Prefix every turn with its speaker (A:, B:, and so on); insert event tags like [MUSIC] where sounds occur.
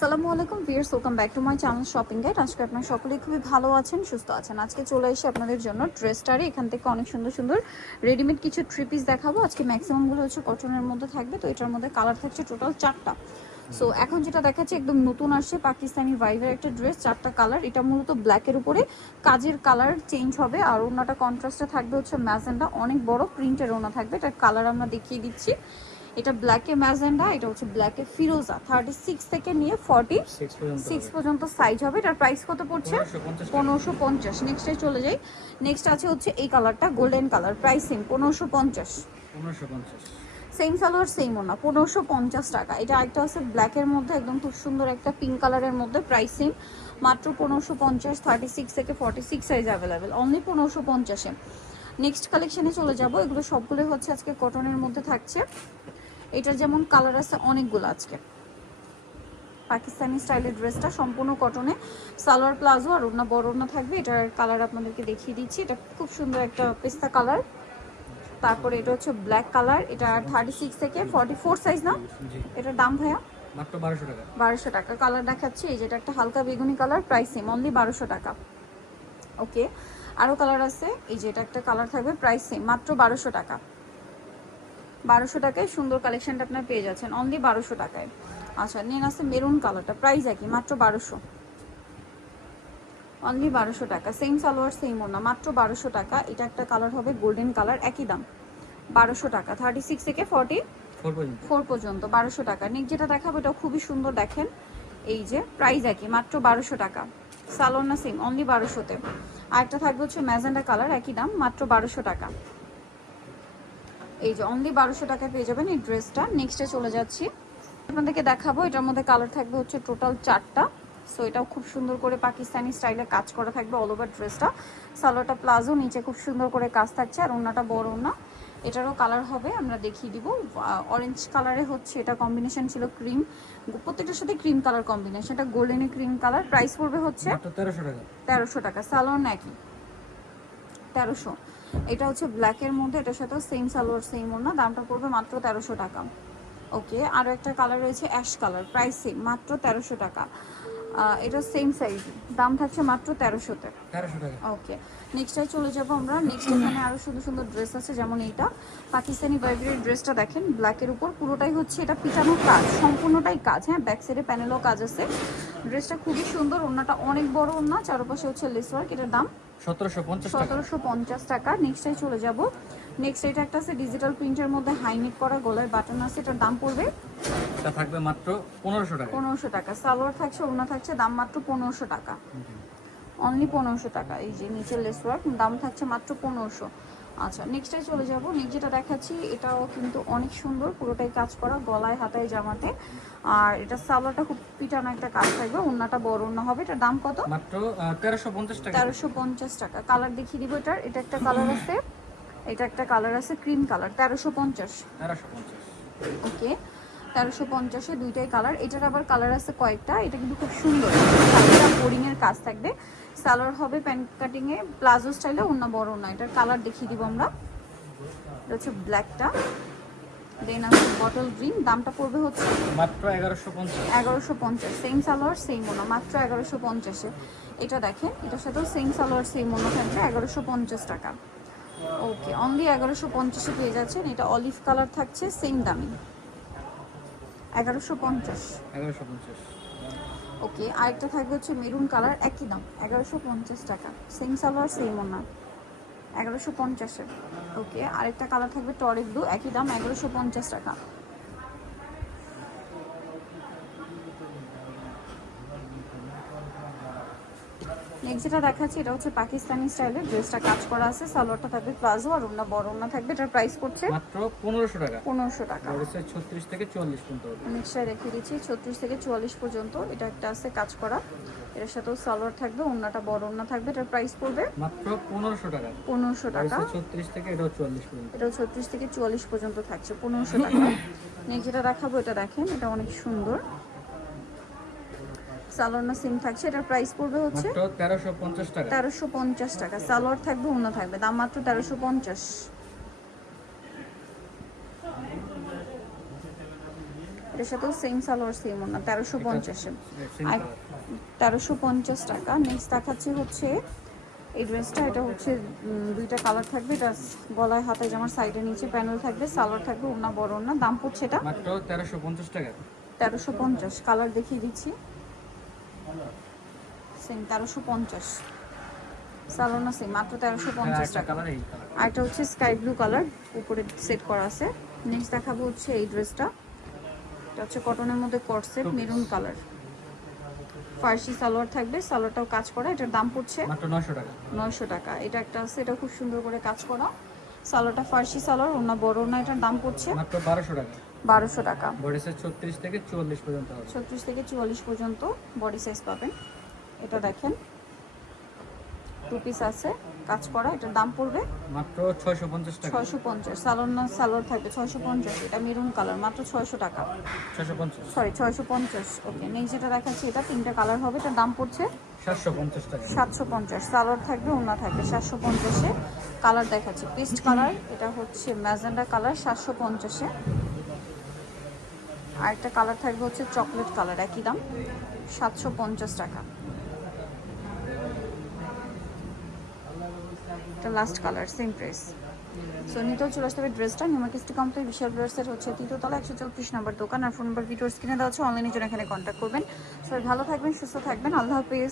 A: আসসালামু আলাইকুম viewers welcome back to my channel shopping guide. আজকে আপনারা সকলেই খুবই ভালো আছেন, সুস্থ আছেন। আজকে চলে এসে আপনাদের জন্য ড্রেসটারে এখান থেকে অনেক সুন্দর সুন্দর রেডিমেড কিছু থ্রি পিস দেখাবো। আজকে ম্যাক্সিমামগুলো হচ্ছে কটনের মধ্যে থাকবে, তো এটার মধ্যে কালার থাকছে টোটাল চারটা। সো এখন যেটা দেখাচ্ছে, একদম নতুন আসছে পাকিস্তানি ভাইভের একটা ড্রেস চারটা কালার এটা মূলত ব্ল্যাকের উপরে। কাজের কালার চেঞ্জ হবে, আর ওনাটা কন্ট্রাস্টে থাকবে হচ্ছে ম্যাজেন্ডা অনেক বড় প্রিন্টের ওনা থাকবে, এটার কালার আমরা দেখিয়ে দিচ্ছি। এটা ব্ল্যাকে ম্যাজেন্ডা এটা হচ্ছে ব্ল্যাকে ফিরোজা। থার্টি সিক্স থেকে নিয়ে ফর্টি
B: সিক্স পর্যন্ত
A: সাইজ হবে। এটার প্রাইস কত পড়ছে? পনেরোশো পঞ্চাশ নেক্সটে চলে যাই। নেক্সট আছে হচ্ছে এই কালারটা গোল্ডেন কালার প্রাইস সেম পনেরোশো পঞ্চাশ।
B: পনেরোশো পঞ্চাশ।
A: সেম সালোয়ার সেম ওনা। পনেরোশো পঞ্চাশ টাকা। এটা একটা আছে ব্ল্যাকের মধ্যে একদম খুব সুন্দর একটা পিঙ্ক কালারের মধ্যে প্রাইস সেম মাত্র পনেরোশো পঞ্চাশ থার্টি সিক্স থেকে forty six size available only পনেরোশো পঞ্চাশে। নেক্সট কালেকশানে চলে যাব। এগুলো সবগুলোই হচ্ছে আজকে কটনের মধ্যে থাকছে। এটার যেমন কালার আছে অনেকগুলো আজকে। পাকিস্তানি স্টাইলের ড্রেসটা সম্পূর্ণ কটনে সালোয়ার প্লাজো আর ওড়না বড় ওড়না থাকবে। এটার কালার আপনাদেরকে দেখিয়ে দিচ্ছি। এটা খুব সুন্দর একটা পেস্তা কালার তারপরে এটা হচ্ছে ব্ল্যাক কালার এটা থার্টি সিক্স থেকে ফর্টি ফোর সাইজ না এটার দাম ভাইয়া?
B: মাত্র বারোশো টাকা।
A: বারোশো টাকা। কালার দেখাচ্ছি। এই যেটা একটা হালকা বেগুনি কালার প্রাইস সেম অনলি বারোশো টাকা। ওকে আরও কালার আছে। এই যে এটা একটা কালার থাকবে প্রাইস সেম মাত্র বারোশো টাকা। বারোশো টাকায় সুন্দর কালেকশনটা আপনার পেয়ে যাচ্ছেন। অনলি বারোশো টাকায়। আচ্ছা নেন আছে মেরুন কালারটা প্রাইস একই মাত্র বারোশো। অনলি বারোশো টাকা। সেম সালোয়ার সেম ওনা মাত্র বারোশো টাকা। এটা একটা কালার হবে গোল্ডেন কালার একই দাম। বারোশো টাকা। থার্টি সিক্স থেকে ফর্টি
B: ফোর পর্যন্ত।
A: বারোশো টাকা। নেক যেটা দেখাবো এটা খুবই সুন্দর দেখেন। এই যে প্রাইস একই মাত্র বারোশো টাকা। সালোয়ার না সেম অনলি বারোশোতে। আরেকটা থাকবে হচ্ছে ম্যাজেন্ডা কালার একই দাম মাত্র বারোশো টাকা। এই যে অনলি বারোশো টাকায় পেয়ে যাবেন এই ড্রেসটা নেক্সটে চলে যাচ্ছি। আপনাদেরকে দেখাবো এটার মধ্যে কালার থাকবে হচ্ছে টোটাল চারটা। সো এটাও খুব সুন্দর করে পাকিস্তানি স্টাইলে কাজ করা থাকবে অল ওভার ড্রেসটা সালোয়ারটা প্লাজো নিচে খুব সুন্দর করে কাজ থাকছে আর ওনাটা বড় ওনা এটারও কালার হবে আমরা দেখিয়ে দিব। অরেঞ্জ কালারে হচ্ছে এটা কম্বিনেশন ছিল ক্রিম প্রত্যেকটার সাথে ক্রিম কালার কম্বিনেশন এটা গোল্ডেন ক্রিম কালার প্রাইস পড়বে হচ্ছে
B: তেরোশো টাকা।
A: তেরোশো টাকা সালোয়ার নাকি তেরোশো। এটা হচ্ছে ব্ল্যাকের মধ্যে এটার সাথে সেম সালোয়ার সেম ওনা দামটা পড়বে মাত্র তেরোশো টাকা। ওকে আরও একটা কালার রয়েছে অ্যাশ কালার প্রাইস সেম মাত্র তেরোশো টাকা। এটা সেম সাইজ দাম থাকছে মাত্র তেরোশোতে। ওকে নেক্সটটাই চলে যাব আমরা। নেক্সট এখানে আরও সুন্দর সুন্দর ড্রেস আছে যেমন এইটা। পাকিস্তানি বাইবের ড্রেসটা দেখেন ব্ল্যাকের উপর। পুরোটাই হচ্ছে এটা পিটানো কাজ সম্পূর্ণটাই কাজ হ্যাঁ ব্যাক সাইডে প্যানেলও কাজ আছে। ড্রেসটা খুবই সুন্দর ওনাটা অনেক বড় ওনা চারপাশে হচ্ছে লেস ওয়ার্ক এটার দাম
B: সতেরোশো পঞ্চাশ টাকা।
A: সতেরোশো পঞ্চাশ টাকা। নেক্সটটাই চলে যাব। নেক্সট এটা একটা আছে ডিজিটাল প্রিন্টের মধ্যে হাইনেক করা গলায় বাটন আছে এটার দাম পড়বে
B: এটা থাকবে মাত্র পনেরোশো টাকা।
A: পনেরোশো টাকা। সালোয়ার থাকছে ওনা থাকছে দাম মাত্র পনেরোশো টাকা। অনলি পনেরোশো টাকা। এই যে নিচের লেস ওয়ার্ক দাম থাকছে মাত্র পনেরোশো। আচ্ছা নেক্সটে চলে যাব। নেক্সট যেটা দেখাচ্ছি এটাও কিন্তু অনেক সুন্দর। পুরোটাই কাজ করা গলায় হাতায় জামাতে। আর এটা সালোয়ারটা খুব পিটানো একটা কাজ থাকবে অন্যটা বড় অন্য হবে। এটার দাম কত?
B: মাত্র তেরোশো পঞ্চাশ টাকা।
A: তেরোশো পঞ্চাশ টাকা। কালার দেখিয়ে দিব এটার। এটা একটা কালার আছে। এটা একটা কালার আছে ক্রিম কালার তেরোশো পঞ্চাশ।
B: তেরোশো পঞ্চাশ।
A: ওকে তেরোশো পঞ্চাশে দুইটাই কালার এটার আবার কালার আছে কয়েকটা এটা কিন্তু খুব সুন্দর। বোরিং এর কাজ থাকবে। সালোয়ার হবে প্যান্ট কাটিং এ প্লাজো স্টাইলে অন্য বড় না এটার কালার দেখিয়ে দিব আমরা। এটা হচ্ছে ব্ল্যাকটা দেন আছে বটল গ্রিন দামটা পড়বে হচ্ছে
B: মাত্র এগারোশো পঞ্চাশ।
A: এগারোশো পঞ্চাশ। সেম সালোয়ার সেম ওনা মাত্র এগারোশো পঞ্চাশে। এটা দেখেন এটার সাথেও সেম সালোয়ার সেম ওনা থাকবে। এগারোশো পঞ্চাশ টাকা। ওকে অনলি এগারোশো পঞ্চাশে পেয়ে যাচ্ছেন। এটা অলিভ কালার থাকছে সেম দামি এগারোশো পঞ্চাশ।
B: এগারোশো পঞ্চাশ।
A: ওকে আরেকটা থাকবে হচ্ছে মেরুন কালার একই দাম এগারোশো পঞ্চাশ টাকা। সেম সালোয়ার সেম ওনার এগারোশো পঞ্চাশের। ওকে আরেকটা কালার থাকবে টরেক ব্লু একই দাম এগারোশো পঞ্চাশ টাকা। নেক্সট যেটা দেখাচ্ছি এটা হচ্ছে পাকিস্তানি স্টাইলের ড্রেসটা কাজ করা আছে সালোয়ারটা থাকবে প্লাজো আর ওনা বড় ওনা থাকবে। এটার প্রাইস করছে
B: মাত্র পনেরোশো টাকা।
A: পনেরোশো টাকা।
B: ছত্রিশ থেকে চল্লিশ পর্যন্ত
A: নেক্সটটা রেখে দিচ্ছি ছত্রিশ থেকে চুয়াল্লিশ পর্যন্ত। এটা একটা আছে কাজ করা। এটার সাথেও সালোয়ার থাকবে ওনাটা বড় ওনা থাকবে এটার প্রাইস পড়বে
B: মাত্র পনেরোশো টাকা।
A: পনেরোশো টাকা।
B: ছত্রিশ থেকে এটাও চুয়াল্লিশ পর্যন্ত।
A: এটাও ছত্রিশ থেকে চুয়াল্লিশ পর্যন্ত থাকছে পনেরোশো টাকা। [LAUGHS] নেক্সট যেটা দেখাবো এটা দেখেন এটা অনেক সুন্দর। সালোয়ার না সিম থাকছে এটার প্রাইস পড়বে হচ্ছে
B: মাত্র তেরোশো পঞ্চাশ টাকা।
A: তেরোশো পঞ্চাশ টাকা। সালোয়ার থাকবে অন্য থাকবে দাম মাত্র তেরোশো পঞ্চাশ। এটার সাথেও সেম সালোয়ার সেম ওনা তেরোশো পঞ্চাশে।
B: সেম
A: আর তেরোশো পঞ্চাশ টাকা। নেক্সট দেখাচ্ছি হচ্ছে এই ড্রেসটা এটা হচ্ছে দুইটা কালার থাকবে। এটা গলায় হাতে জামার সাইডে নিচে প্যানেল থাকবে সালোয়ার থাকবে ওনা বড় ওনা দাম পড়ছে এটা
B: মাত্র তেরোশো পঞ্চাশ টাকা।
A: তেরোশো পঞ্চাশ। কালার দেখিয়ে দিচ্ছি। সেম তেরোশো পঞ্চাশ। সালোয়ার না সেম মাত্র তেরোশো
B: হ্যাঁ
A: পঞ্চাশ টাকা।
B: কালার
A: আর এটা হচ্ছে স্কাই ব্লু কালার উপরে সেট করা আছে। নেক্সট দেখাবো হচ্ছে এই ড্রেসটা এটা হচ্ছে কটনের মধ্যে কটসেট মেরুন কালার ফার্সি সালোয়ার থাকবে সালোয়ারটাও কাজ করা। এটার দাম পড়ছে
B: মাত্র টাকা।
A: নয়শো টাকা। এটা একটা আছে এটা খুব সুন্দর করে কাজ করা। সালোয়ারটা ফার্সি সালোয়ার ওনা বড় না এটার দাম পড়ছে
B: মাত্র টাকা।
A: বারোশো টাকা।
B: বডি সাইজ ছত্রিশ থেকে চুয়াল্লিশ পর্যন্ত
A: ছত্রিশ থেকে চুয়াল্লিশ পর্যন্ত বডি সাইজ পাবেন। এটা দেখেন। টু পিস আছে কাজ করা এটার দাম পড়বে
B: মাত্র ছয়শো পঞ্চাশ টাকা।
A: ছয়শো পঞ্চাশ। সালোয়ার না সালোয়ার থাকবে ছয়শো পঞ্চাশ এটা মেরুন কালার মাত্র ছয়শো টাকা।
B: ছয়শো পঞ্চাশ।
A: সরি ছয়শো পঞ্চাশ ওকে নেক্সট যেটা দেখাচ্ছি এটা তিনটা কালার হবে এটার দাম পড়ছে
B: সাতশো পঞ্চাশ টাকা।
A: সাতশো পঞ্চাশ। সালোয়ার থাকবে ওনা থাকবে সাতশো পঞ্চাশে। কালার দেখাচ্ছি পেস্ট কালার এটা হচ্ছে ম্যাজেন্ডা কালার সাতশো পঞ্চাশে। আরেকটা কালার থাকবে হচ্ছে চকলেট কালার, একই দাম, সাতশো পঞ্চাশ টাকা। Last colour same price so নিতেও চলে আসতে হবে ড্রেসটা নিউমার্কিস্টি কমপ্লিট বিশাল ড্রেসের হচ্ছে তৃতীয়তলা একশো চৌত্রিশ নম্বর দোকান। আর ফোন নাম্বার ভিডিওর স্ক্রিনে দেওয়া আছে অনলাইনের জন্য এখানে কন্ট্যাক্ট করবেন। সবাই ভালো থাকবেন, সুস্থ থাকবেন। আল্লাহ হাফিজ।